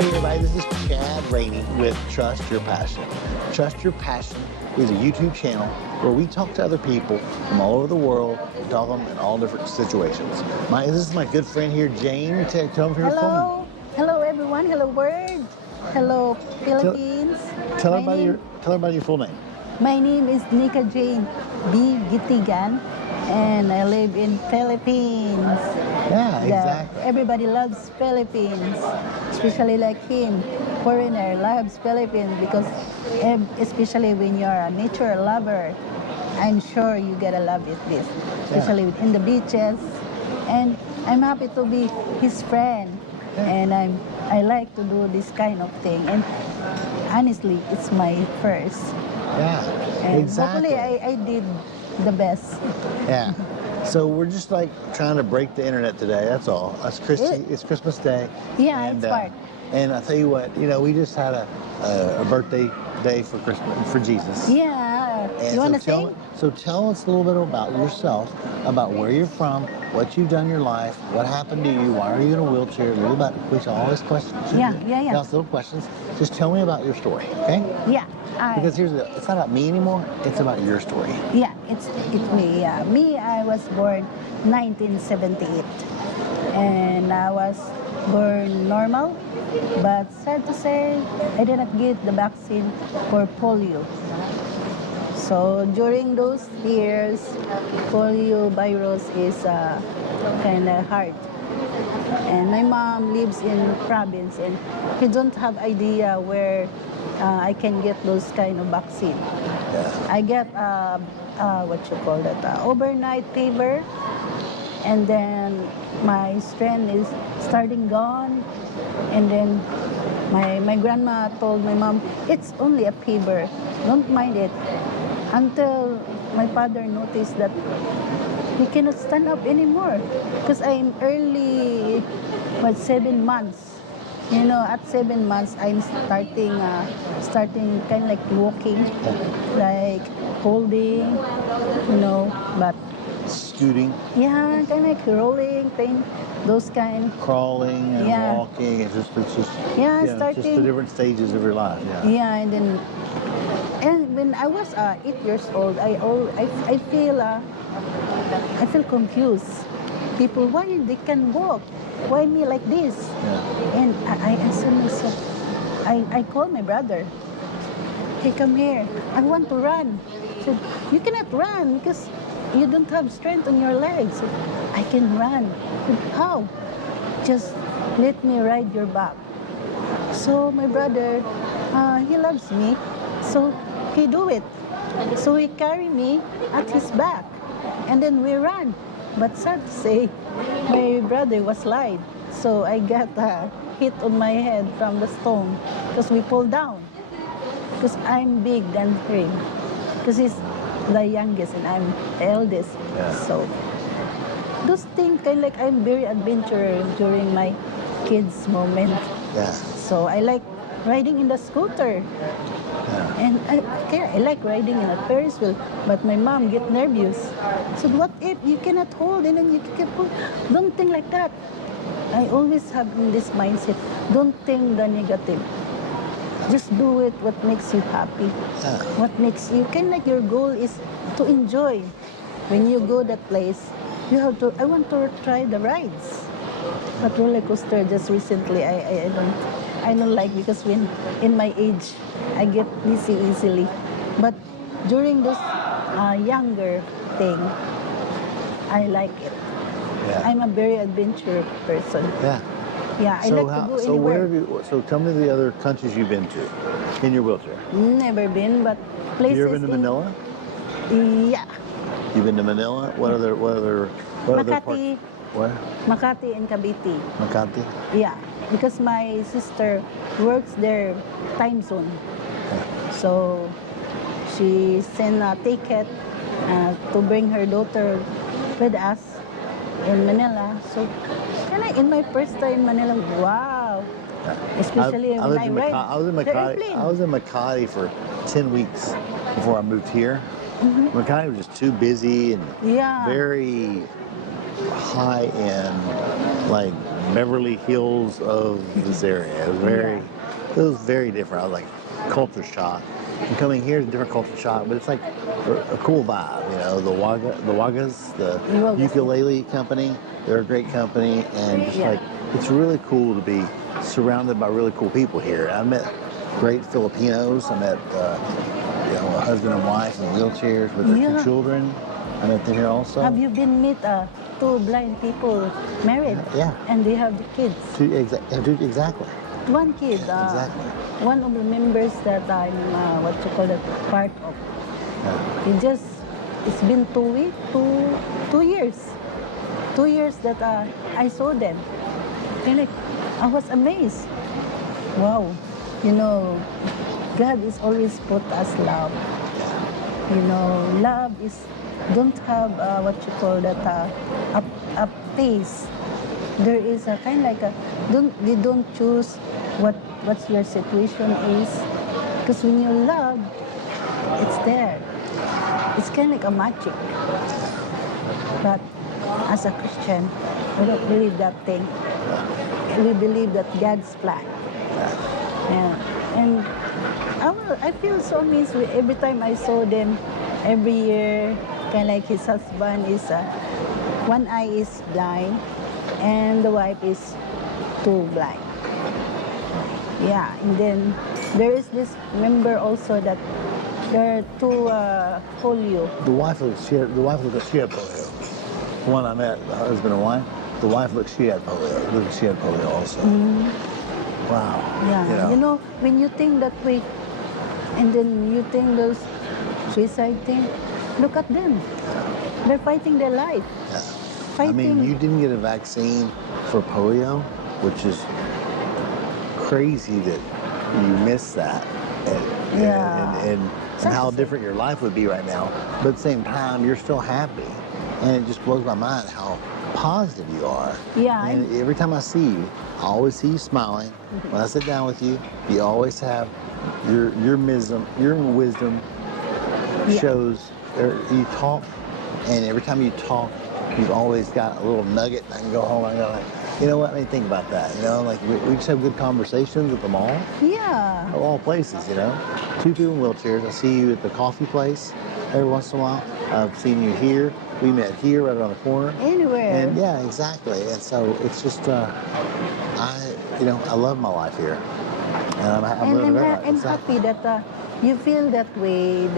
Hey everybody, this is Chad Raney with Trust Your Passion. Trust Your Passion is a YouTube channel where we talk to other people from all over the world, talk to them in all different situations. This is my good friend here, Jane. Tell them your phone. Hello everyone. Hello world. Hello Philippines. Tell everybody your full name. My name is Nika Jane B. Gitigan, and I live in Philippines. Yeah, exactly. Everybody loves Philippines, especially like him. Foreigner loves Philippines because especially when you're a nature lover, I'm sure you gotta love it this, especially in the beaches. And I'm happy to be his friend, and I like to do this kind of thing. And honestly, it's my first. Yeah, And exactly. hopefully I did the best. Yeah. So we're just like trying to break the internet today. That's all. It's Christmas Day. Yeah, and, it's fun. And I tell you what, we just had a birthday day for Christmas for Jesus. Yeah. And you want to sing? So tell us a little bit about yourself, about where you're from, what you've done in your life, what happened to you, why are you in a wheelchair, a little about all these questions. Yeah. Those little questions. Just tell me about your story, okay? Yeah. Because it's not about me anymore, it's about your story. Yeah, it's me. Yeah. Me, I was born 1978. And I was born normal, but sad to say, I did not get the vaccine for polio. So during those years, polio virus is kind of hard. And my mom lives in province, and he don't have idea where I can get those kind of vaccine. Yeah. I get what you call that, overnight fever, and then my strength is starting gone, and then my grandma told my mom, it's only a fever, don't mind it, until my father noticed that he cannot stand up anymore because I'm early, 7 months. At 7 months, I'm starting kind of like walking, like holding, but scooting. Yeah, kind of like rolling thing, those kind. Crawling and walking. It's just starting. Just the different stages of your life. Yeah. Yeah, and when I was 8 years old, I feel confused. People, why they can walk? Why me like this? Yeah. And I answered myself. I called my brother. Hey, come here. I want to run. I said, you cannot run because you don't have strength on your legs. I said, I can run. I said, how? Just let me ride your back. So my brother, he loves me, so he do it. So he carry me at his back, and then we ran. But sad to say, my brother was light, so I got a hit on my head from the stone because we pulled down. Because I'm big than him, because he's the youngest and I'm the eldest. Yeah. So those things kind of like I'm very adventurous during my kids moment. Yeah. So I like riding in the scooter. Yeah. And I like riding in a Ferris wheel, but my mom get nervous. So what if you cannot hold and then you can pull? Don't think like that. I always have this mindset. Don't think the negative. Just do it what makes you happy. Yeah. What makes you kind of like your goal is to enjoy. When you go that place, I want to try the rides. But roller coaster just recently I don't like because when in my age I get dizzy easily. But during this younger thing, I like it. Yeah. I'm a very adventurous person. Yeah. Yeah, I like to go so anywhere. So tell me the other countries you've been to in your wheelchair. Never been, but places. You ever been to Manila? Yeah. You've been to Manila? What other Makati. parts? Where? Makati and Cavite. Makati? Yeah, because my sister works there time zone. Yeah. So she sent a ticket to bring her daughter with us in Manila. So in my first time in Manila, wow. Especially when I ride I was in the Makati. airplane. I was in Makati for 10 weeks before I moved here. Makati was just too busy and very high-end, like Beverly Hills of this area. It was very different. I was like culture shock. And coming here is a different culture shock, but it's like a cool vibe. You know, the Wagas, the ukulele company, they're a great company, and just like it's really cool to be surrounded by really cool people here. I met great Filipinos. I met a husband and wife in wheelchairs with their two children. I met them here also. Have you been meet two blind people married? Yeah. And they have the kids. Exactly. One kid. Exactly. One of the members that I'm part of. Yeah. It's been 2 years. 2 years that I saw them. And like, I was amazed. Wow. You know, God is always put us love. You know, love is don't have a pace. There is a kind like they don't choose what's your situation is, because when you love, it's there. It's kind of like a magic. But as a Christian, we don't believe that thing. We believe that God's plan. Yeah. And I feel so amazed every time I saw them every year. Kind of like his husband is one eye is blind and the wife is too blind. Yeah, and then there is this member also that there are two polio. The wife looks like she had polio. The one I met, the husband and wife, the wife looks she had polio. Looks she had polio also. Mm-hmm. Wow. Yeah, you know, when you think that way, and then you think those suicide thing, look at them. They're fighting their life. Yeah. Fighting. I mean, you didn't get a vaccine for polio, which is crazy that you missed that. And how different your life would be right now. But at the same time, you're still happy. And it just blows my mind how positive you are. Yeah. And every time I see you, I always see you smiling. Mm-hmm. When I sit down with you, you always have your wisdom shows. You talk, and every time you talk, you've always got a little nugget. I can go home and I go like, you know what? I mean, think about that. You know, like we just have good conversations at the mall. Yeah. Of all places, you know. Two people in wheelchairs. I see you at the coffee place every once in a while. I've seen you here. We met here right around the corner. Anywhere. And yeah, exactly. And so it's just, I love my life here. And I'm happy that you feel that way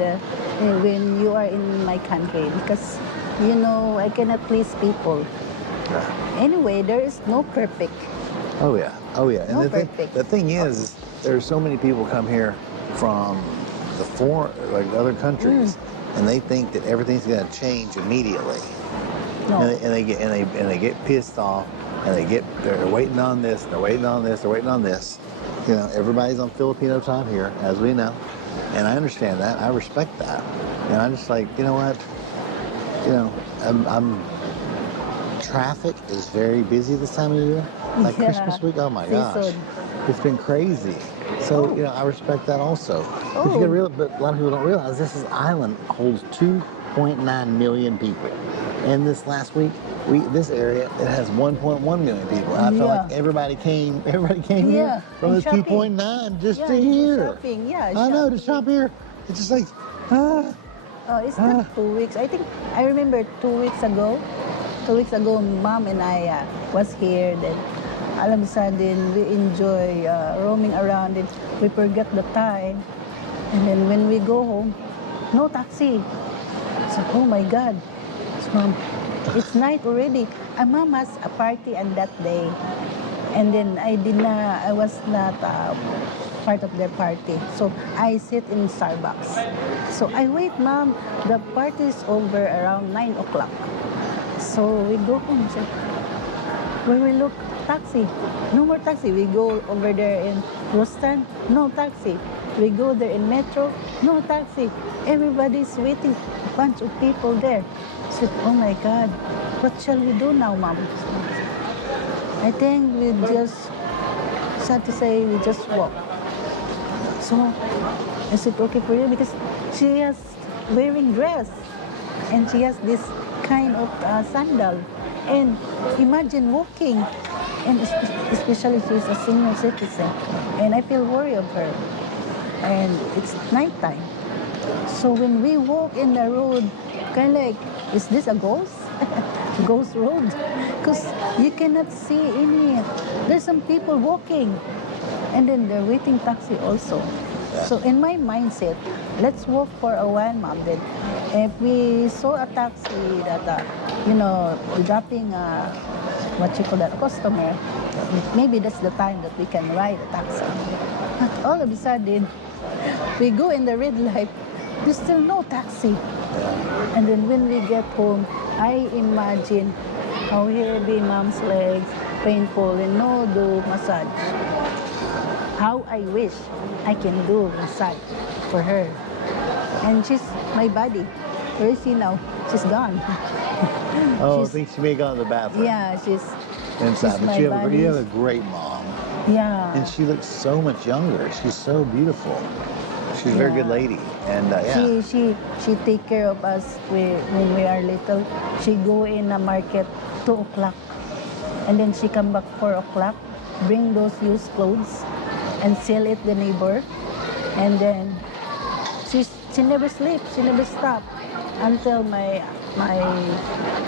when you are in my country, because, you know, I cannot please people. Yeah. Anyway, there is no perfect. Oh yeah. And no the thing is, there's so many people come here from other countries, and they think that everything's going to change immediately. No. And they get pissed off, and they're waiting on this, they're waiting on this, they're waiting on this. You know, everybody's on Filipino time here, as we know, and I understand that. I respect that. And I'm just like, you know what? You know, traffic is very busy this time of year. Like Christmas week, oh my gosh, it's been crazy. So you know, I respect that also. But but a lot of people don't realize this island holds 2.9 million people. And this last week, this area, it has 1.1 million people. And I felt like everybody came here from this 2.9 just to here. I know, to shop here. It's just like, it's not 2 weeks. I think I remember 2 weeks ago. 2 weeks ago, Mom and I was here. Then all of a sudden, we enjoy roaming around. And we forget the time. And then when we go home, no taxi. So, oh my God. So, Mom, it's night already. Mom has a party on that day. And then I was not part of their party. So I sit in Starbucks. So I wait, Mom. The party is over around 9 o'clock. So we go home. So when we look, taxi. No more taxi. We go over there in Rostan. No taxi. We go there in Metro. No taxi. Everybody's waiting. A bunch of people there. I said, oh my God, what shall we do now, Mom? I think we just, sad to say, we just walk. So I said, okay for you, because she is wearing dress and she has this kind of sandal. And imagine walking, and especially she's a senior citizen, and I feel worried of her. And it's nighttime. So when we walk in the road, kind of like, is this a ghost? Ghost road? Because you cannot see any. There's some people walking, and then they're waiting taxi also. So in my mindset, let's walk for a while, mom. Then, if we saw a taxi that, dropping what you call that, a customer, maybe that's the time that we can ride a taxi. But all of a sudden, we go in the red light, there's still no taxi. And then when we get home, I imagine how heavy mom's legs, painful, and no do massage. How I wish I can do massage for her. And she's my body. Where is she now? She's gone. Oh, I think she may have gone to the bathroom. Yeah, she's Inside, but my you body. have a great mom. Yeah. And she looks so much younger. She's so beautiful. She's a very good lady. And yeah. She take care of us when we are little. She go in the market 2 o'clock. And then she come back 4 o'clock, bring those used clothes and sell it the neighbor. And then she never sleep, she never stop until my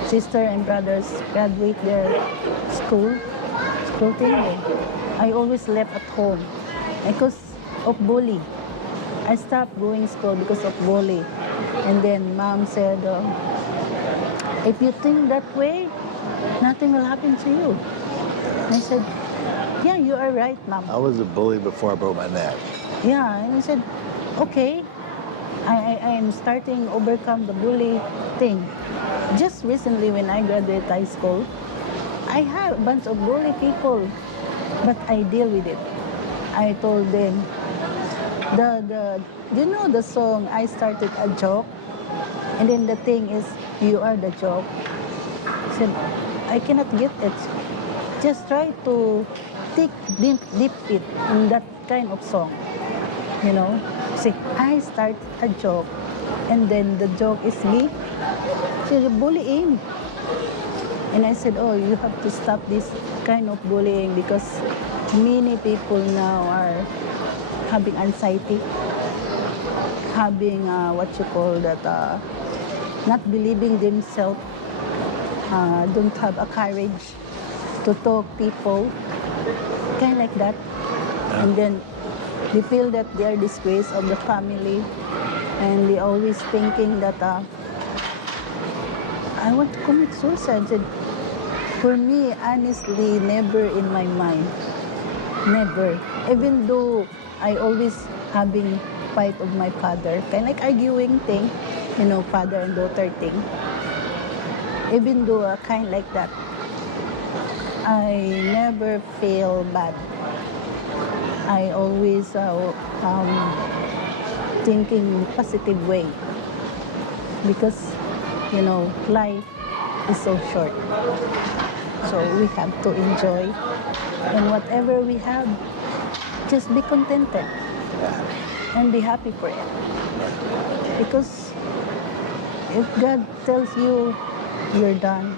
sister and brothers graduate their school thing. I always left at home because of bully. I stopped going school because of bully. And then mom said, if you think that way, nothing will happen to you. I said, yeah, you are right, mom. I was a bully before I broke my neck. Yeah, and I said, okay, I am starting overcome the bully thing. Just recently when I graduated high school, I have a bunch of bully people, but I deal with it. I told them, you know the song, I started a joke, and then the thing is, you are the joke. I said, I cannot get it. Just try to dig deep it in that kind of song. You know, say, I start a joke, and then the joke is me. So bullying. And I said, oh, you have to stop this kind of bullying because many people now are having anxiety, having what you call that, not believing themselves, don't have a courage to talk people, kind of like that. And then they feel that they are disgrace of the family, and they always thinking that I want to commit suicide. And for me, honestly, never in my mind. Never. Even though I always having fight of my father, kind of like arguing thing, father and daughter thing. Even though kind like that, I never feel bad. I always thinking positive way because life is so short, so we have to enjoy, and whatever we have, just be contented and be happy for it. Because if God tells you you're done,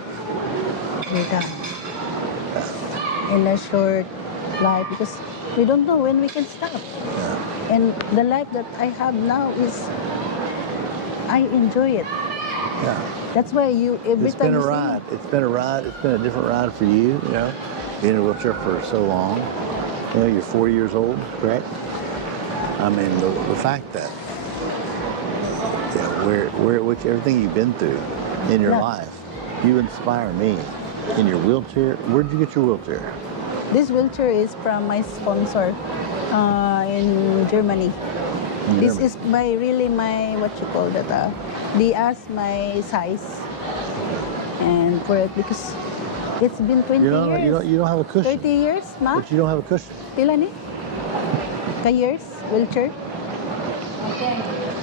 you're done in a short life, because we don't know when we can stop. And the life that I have now is, I enjoy it. Yeah. That's why every It's time been a you see ride. It's been a ride. It's been a different ride for you, being in a wheelchair for so long. You're 40 years old, correct? I mean, the fact that, which everything you've been through in your life, you inspire me. In your wheelchair, where did you get your wheelchair? This wheelchair is from my sponsor in Germany. This is my what you call that? They asked my size, and for it because it's been 20 years. You don't have a cushion. 30 years, ma? But you don't have a cushion. Pila ni? Ka years wheelchair?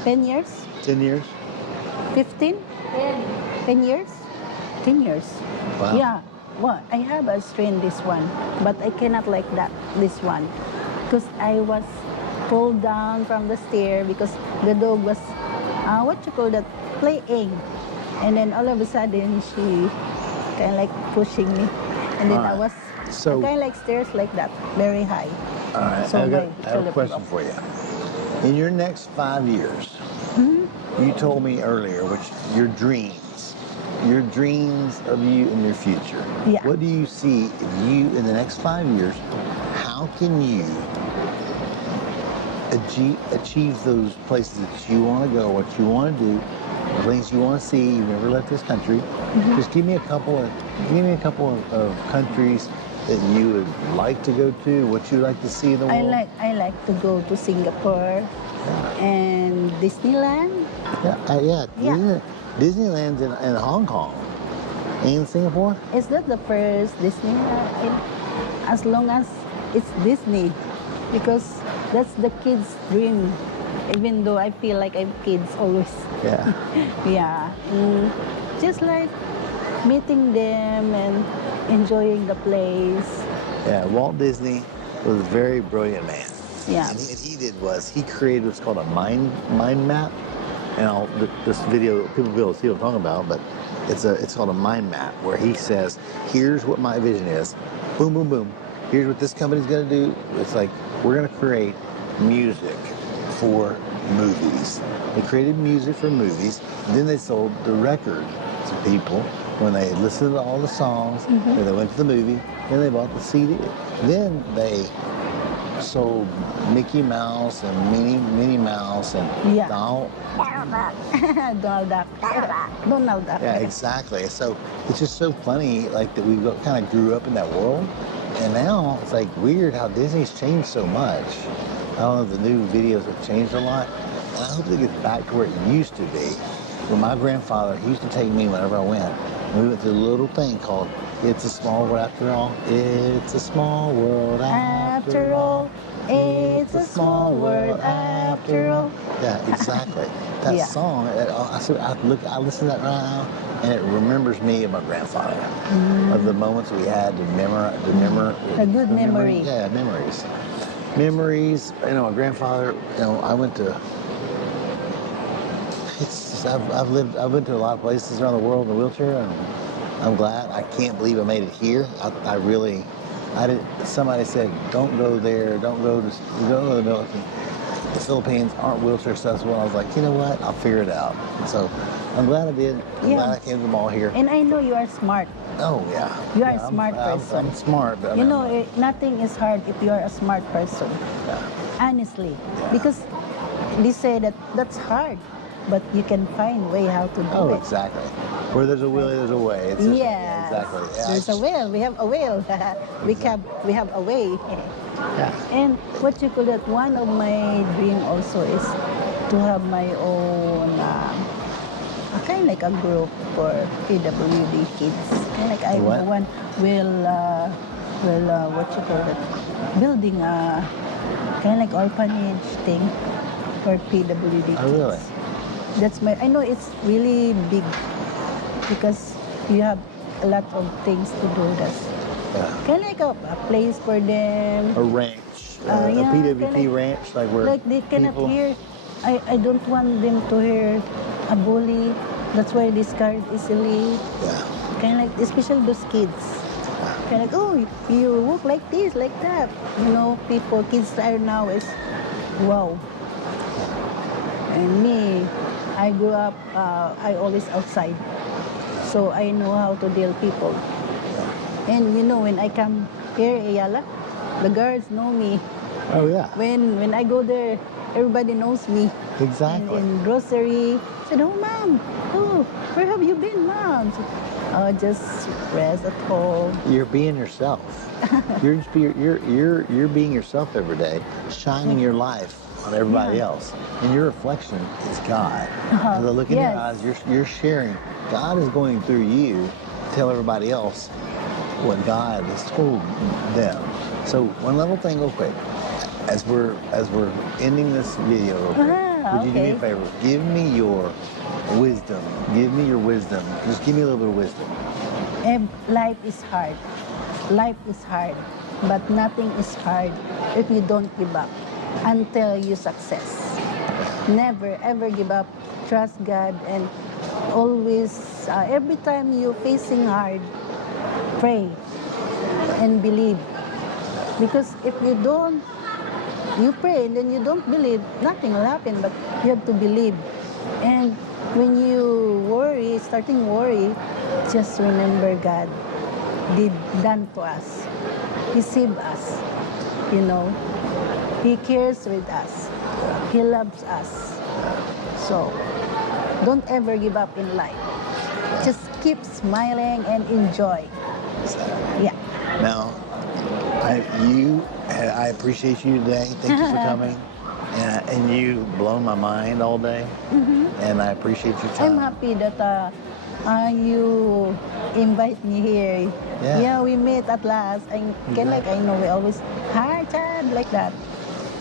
10 years? 10 years? 15? 10 years? 10 years. Wow. Yeah. Well, I have a strain this one, but I cannot like that, this one. Because I was pulled down from the stair because the dog was, what you call that, playing. And then all of a sudden, she kind of like pushing me. And then I Alright. was So- kind of like stairs like that, very high. All right, So I my have a shoulder question broke. for you. In your next 5 years, you told me earlier, which your dreams of you in your future. Yeah. What do you see you in the next 5 years? How can you achieve those places that you want to go, what you want to do, the things you want to see? You've never left this country. Just give me a couple of countries that you would like to go to, what you'd like to see in the world. I like to go to Singapore and Disneyland. Yeah. Yeah. Disneyland's in Hong Kong. In Singapore? Is that the first Disneyland? As long as it's Disney, because that's the kids' dream. Even though I feel like I'm kids always. Yeah. Yeah. Just like meeting them and enjoying the place. Yeah, Walt Disney was a very brilliant man. Yeah. And what he did was he created what's called a mind map. And this video, people will be able to see what I'm talking about, but it's called a mind map where he says, here's what my vision is. Boom, boom, boom. Here's what this company's going to do. It's like, we're going to create music for movies. They created music for movies. Then they sold the record to people when they listened to all the songs. Then they went to the movie. Then they bought the CD. Then they sold Mickey Mouse and Minnie Mouse and Yeah. Donald. Donald Duck. Donald Duck. Yeah, exactly. So it's just so funny, like that we kind of grew up in that world, and now it's like weird how Disney's changed so much. I don't know if the new videos have changed a lot, and I hope it gets back to where it used to be. When my grandfather, he used to take me whenever I went. And we went to a little thing called "It's a Small World After All." It's a small world After all, it's a small world after all. Yeah, exactly. That Yeah. song, I listen to that right now, and it remembers me and my grandfather of the moments we had to A good memory. Yeah, memories. Memories. You know, my grandfather. You know, I went to. It's just, I've been to a lot of places around the world in a wheelchair, and I'm glad. I can't believe I made it here. I didn't. Somebody said, "Don't go there. Don't go to the military." The Philippines aren't wheelchair accessible. I was like, you know what? I'll figure it out. So I'm glad I did. I'm Yeah. glad I came to the mall here. And I know you are smart. Oh yeah. You are Yeah, a smart person. I'm smart, but I You mean, know, nothing is hard if you are a smart person. Honestly. Because they say that that's hard, but you can find way how to do Oh, it. exactly. Where there's a will, there's a way. It's just- Yes. exactly. Yeah, There's a will. We have a will. we have a way. Yeah. And what you call that? One of my dream also is to have my own, kind of like a group for PWD kids. Kind of like I What? one will what you call that? Building a kind of like orphanage thing for PWD kids. Oh, really? That's my. I know it's really big because you have a lot of things to do. That's Yeah. kind of like a place for them. A ranch, a Yeah, PWT kinda ranch, like where Like they cannot people. hear. I don't want them to hear a bully. That's why they scared easily. Yeah. Kind of like, especially those kids. Kind of like, oh, you walk like this, like that. You know, kids are now is, wow. And me, I grew up, I always outside. So I know how to deal people. And you know, when I come here, Ayala, the guards know me. Oh yeah. When I go there, everybody knows me. Exactly. In grocery, said, "Oh, mom, oh, where have you been, mom?" So, just rest at home. You're being yourself. You're being yourself every day, shining your life on everybody else, and your reflection is God. As I look in your Yes. eyes, you're sharing. God is going through you to tell everybody else what God has told them. So one little thing, real quick, as we're ending this video, real quick, would you do me a Okay. favor? Give me your wisdom. Give me your wisdom. Just give me a little bit of wisdom. Life is hard. Life is hard. But nothing is hard if you don't give up until you success. Never ever give up. Trust God and always is every time you facing hard, pray and believe. Because if you don't, you pray and then you don't believe, nothing will happen, but you have to believe. And when you worry, starting worry, just remember God did done to us. He saved us, you know. He cares with us. He loves us. So, don't ever give up in life. Just keep smiling and enjoy. Yeah. Now, I appreciate you today. Thank you for coming. And you blown my mind all day. And I appreciate your time. I'm happy that you invite me here. Yeah. We met at last. I know we always, hi, Chad, like that.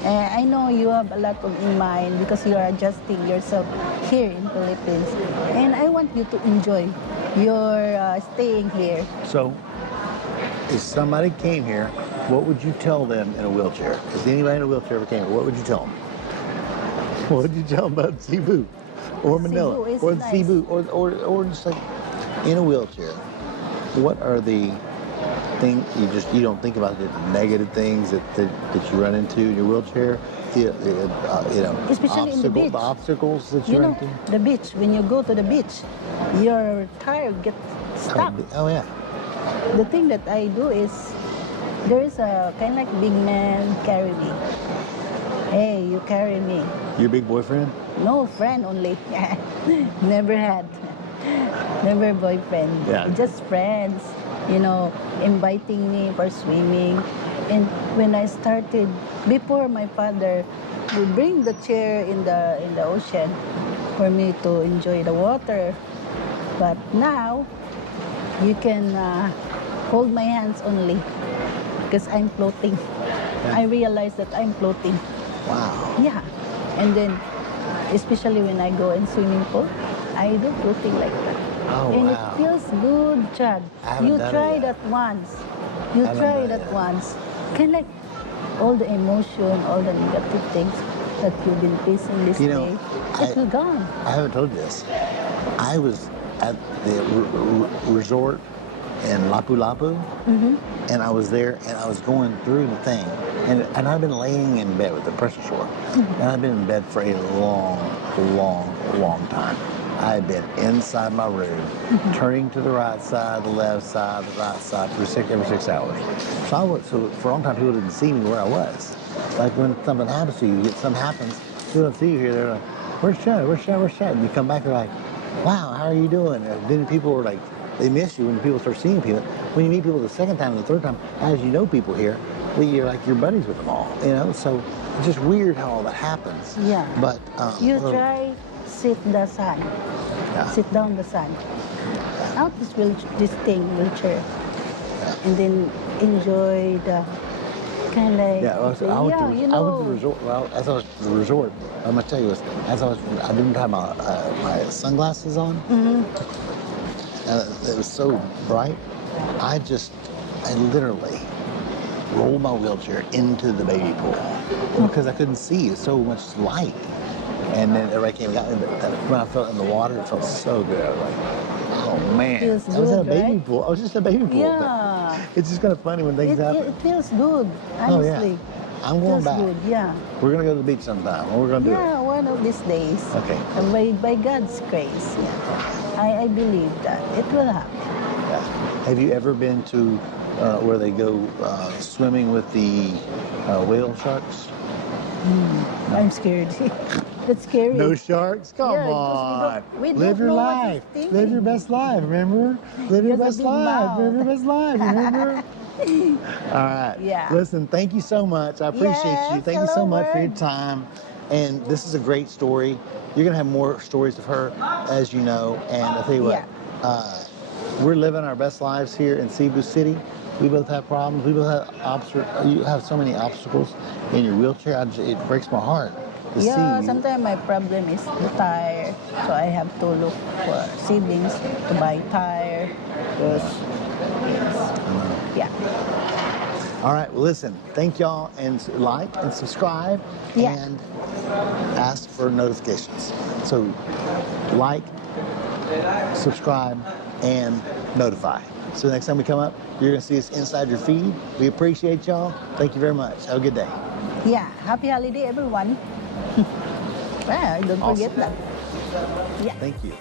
I know you have a lot in mind because you are adjusting yourself here in Philippines. And I want you to enjoy your staying here. So, if somebody came here, what would you tell them in a wheelchair? If anybody in a wheelchair ever came here, what would you tell them? What would you tell them about Cebu or Manila Cebu is or nice. Cebu or just like in a wheelchair? What are the things you don't think about, the negative things that you run into in your wheelchair? Especially in the beach. The obstacles that you You run know, into. the beach, when you go to the beach, your tire gets stuck. Oh yeah. The thing that I do is, there is a kind of like big man carry me. Hey, you carry me. Your big boyfriend? No, friend only. Never had. Never boyfriend. Yeah. Just friends, you know, inviting me for swimming. And when I started, before my father would bring the chair in the ocean for me to enjoy the water. But now, you can hold my hands only because I'm floating. Yeah. I realize that I'm floating. Wow. Yeah. And then, especially when I go in swimming pool, I do floating like that. Oh, And wow. it feels good, Chad. I haven't You done it try yet. that once. You Haven't try done it that yet. once. Kind of like all the emotion, all the negative things that you've been facing this You know, day, it will gone. I haven't told you this. I was at the resort in Lapu-Lapu, and I was there, and I was going through the thing, and I've been laying in bed with the pressure sore, and I've been in bed for a long time. I've been inside my room, turning to the right side, the left side, the right side for every 6 hours. So for a long time, people didn't see me where I was. Like when something happens to you, something happens, people don't see you here. They're like, "Where's Chad? Where's Chad? Where's Chad?" And you come back, they're like, "Wow, how are you doing?" And then people were like, they miss you when people start seeing people. When you meet people the second time and the third time, as you know people here, you're like you're buddies with them all, you know. So it's just weird how all that happens. Yeah. But You try sit the sun. Yeah. Sit down the sun. Out this wheelchair. Yeah. And then enjoy the kind of like, Yeah, I went to the resort. Well, as I was at the resort, I'm gonna tell you this. I didn't have my sunglasses on, and it was so bright. I literally rolled my wheelchair into the baby pool because I couldn't see. It's so much light. And then everybody came and got me. But when I felt in the water, it felt so good. I was like, oh man. Feels I was in a good, baby right? pool. I was just in a baby pool. Yeah. But it's just kind of funny when things happen. It feels good, Oh, yeah. honestly. I'm going Feels back. good, yeah. We're going to go to the beach sometime. We're going to do Yeah, it. one of these days. Okay. And by God's grace, yeah. I believe that it will happen. Yeah. Have you ever been to where they go swimming with the whale sharks? I'm scared. That's scary. No sharks? Come Yeah, on. because we Live don't your know what life. he's thinking. Live your best life, remember? Live your He best has a big life. Live your mouth. best life, remember? All right. Yeah. Listen, thank you so much. I appreciate you. Yes, Thank you so hello, much for your Bird. time. And this is a great story. You're going to have more stories of her, as you know. And I'll tell you what, we're living our best lives here in Cebu City. We both have problems. We both have obstacles. You have so many obstacles in your wheelchair. It breaks my heart to see you. Sometimes my problem is the tire. So I have to look for savings to buy tire. Because, yeah. All right, well, listen, thank y'all, and like and subscribe, Yeah. and ask for notifications. So, like, subscribe, and notify. So next time we come up, you're going to see us inside your feed. We appreciate y'all. Thank you very much. Have a good day. Yeah, happy holiday, everyone. Don't Awesome. forget that. Yeah. Thank you.